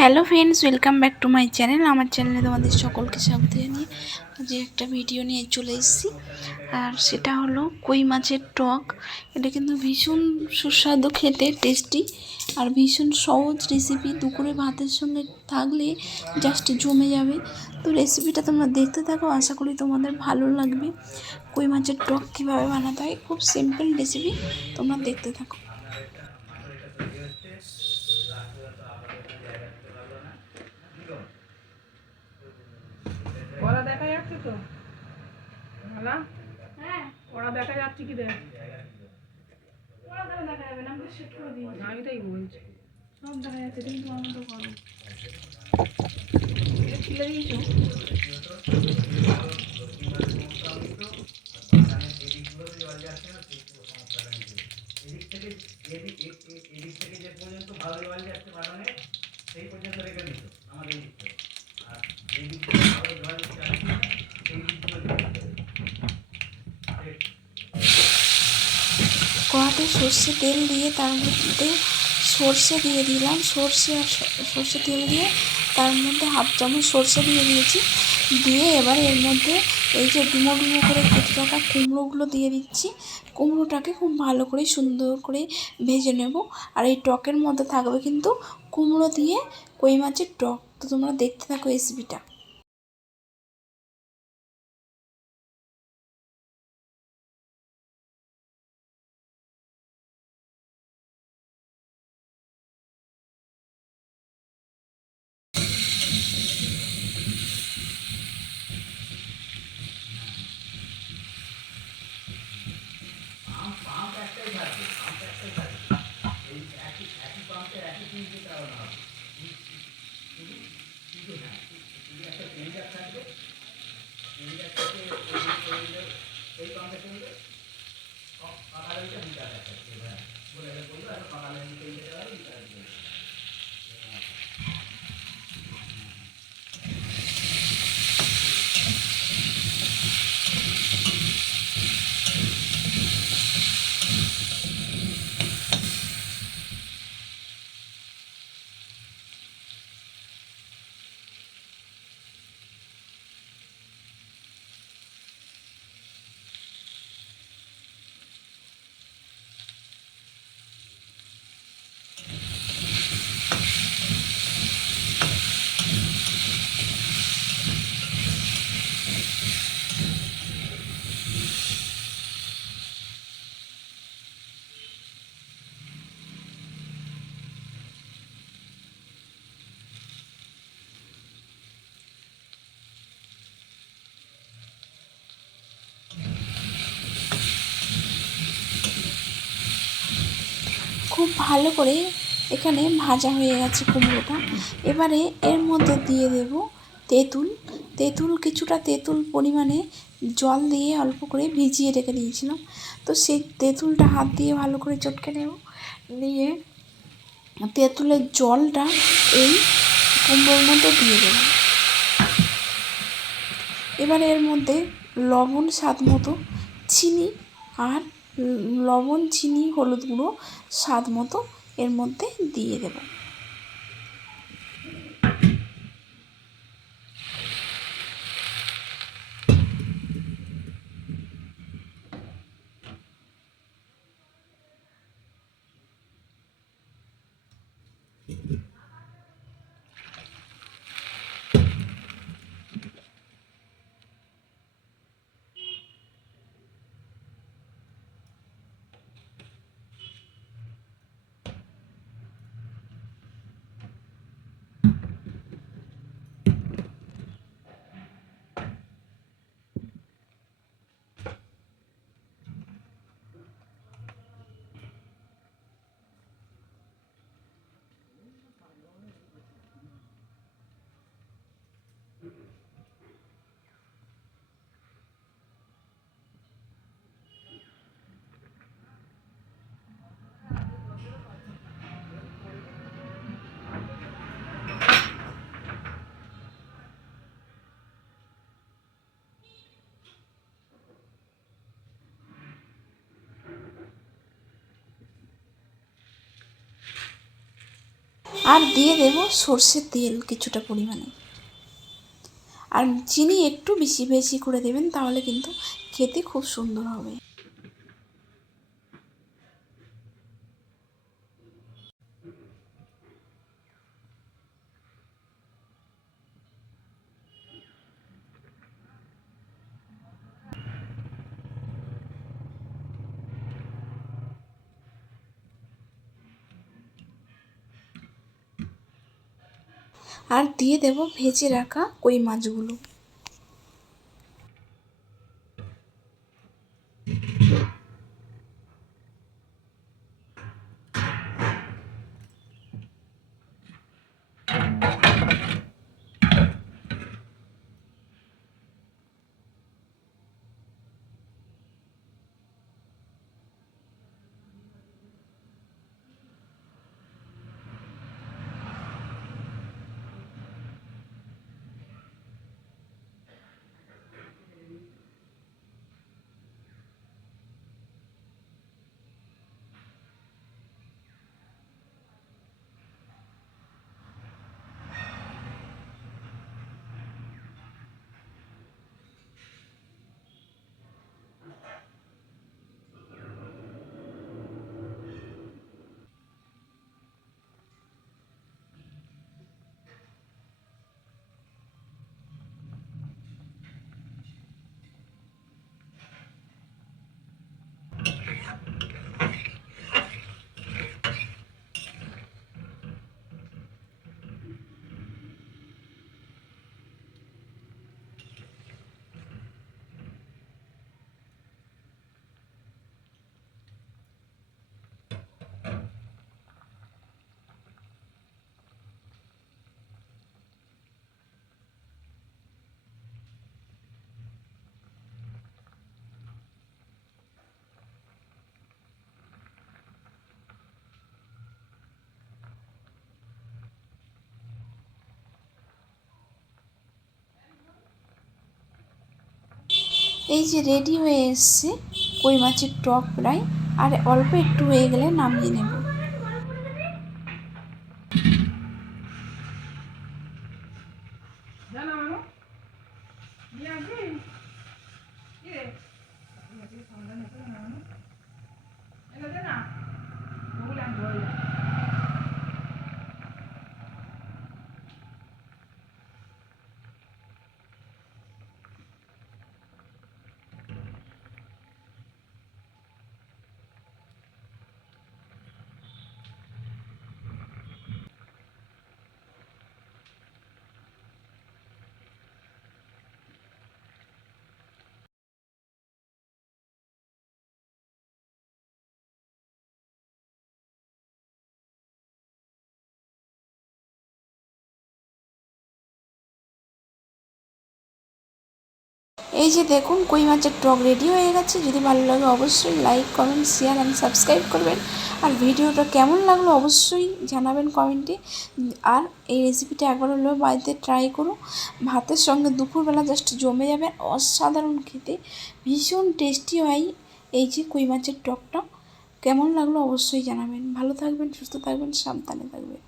Hello friends, welcome back to my channel. আমার চ্যানেলে তোমাদের সকলকে স্বাগত জানিয়ে যে একটা ভিডিও নিয়ে চলে এসেছি। আর সেটা হলো কই মাছের টক। এটা কিন্তু ভীষণ সুস্বাদু, খেতে টেস্টি আর ভীষণ সহজ রেসিপি। দুপুরে ভাতের সঙ্গে থাকলে জাস্ট জমে যাবে। তো রেসিপিটা তোমরা দেখতে থাকো, আশা করি তোমাদের ভালো লাগবে। কই মাছের টক কীভাবে বানাতে হয়, খুব সিম্পল রেসিপি, তোমরা দেখতে থাকো। ওরা দেখা যাচ্ছে তো মালা। হ্যাঁ, ওরা দেখা যাচ্ছে কি দেখ, ওরা দেখা যাবে না, আমি সেট করে দিই। আমি তাই বলছি, সব দেখা যাচ্ছে, তুমি তোমার মতো করো। এটা ছিলে দিয়েছো। এদিক থেকে যে পর্যন্ত ভালো জল যাচ্ছে বাগানে সেই পর্যন্ত রেখে দিত আমাদের দিক থেকে। আর যে দিক থেকে ভালো জল যাচ্ছে সেই দিকগুলো কড়াতে সর্ষে তেল দিয়ে তার মধ্যে সর্ষে দিয়ে দিলাম, সর্ষে আর সর্ষে তেল দিয়ে তার মধ্যে হাফ চামচ সর্ষে দিয়ে দিয়েছি। দিয়ে এবার এর মধ্যে এই যে ডুমো ডুমো করে কেটে রাখা কুমড়োগুলো দিয়ে দিচ্ছি। কুমড়োটাকে খুব ভালো করে সুন্দর করে ভেজে নেব। আর এই টকের মধ্যে থাকবে কিন্তু কুমড়ো দিয়ে কই মাছের টক। তো তোমরা দেখতে থাকো রেসিপিটা। খুব ভালো করে এখানে ভাজা হয়ে গেছে কুমড়োটা। এবারে এর মধ্যে দিয়ে দেব তেঁতুল। কিছুটা তেঁতুল পরিমাণে জল দিয়ে অল্প করে ভিজিয়ে রেখে দিয়েছিলাম। তো সেই তেঁতুলটা হাত দিয়ে ভালো করে চটকে নেব। নিয়ে তেঁতুলের জলটা এই কুমড়োর মধ্যে দিয়ে দেব। এবারে এর মধ্যে লবণ স্বাদ মতো, চিনি আর লবণ, চিনি, হলুদ গুঁড়ো স্বাদ মতো এর মধ্যে দিয়ে দেব। আর দিয়ে দেব সর্ষের তেল কিছুটা পরিমাণে। আর চিনি একটু বেশি বেশি করে দেবেন, তাহলে কিন্তু খেতে খুব সুন্দর হবে। আর দিয়ে দেব ভেজে রাখা কই মাছগুলো। এই যে রেডি হয়ে এসছে কই মাছের টক প্রায়, আর অল্প একটু হয়ে গেলে নামিয়ে নেব। এই যে দেখুন কই মাছের টক রেডি হয়ে গেছে। যদি ভালো লাগে অবশ্যই like comment share and subscribe করবেন। আর ভিডিওটা কেমন লাগলো অবশ্যই জানাবেন কমেন্টে। আর এই রেসিপিটা একবার হলেও বাড়িতে ট্রাই করুন। ভাতের সঙ্গে দুপুরবেলা জাস্ট জমে যাবে, অসাধারণ খেতে, ভীষণ টেস্টি হয় এই যে কই মাছের টকটা। কেমন লাগলো অবশ্যই জানাবেন। ভালো থাকবেন, সুস্থ থাকবেন, সাবধানে থাকবেন।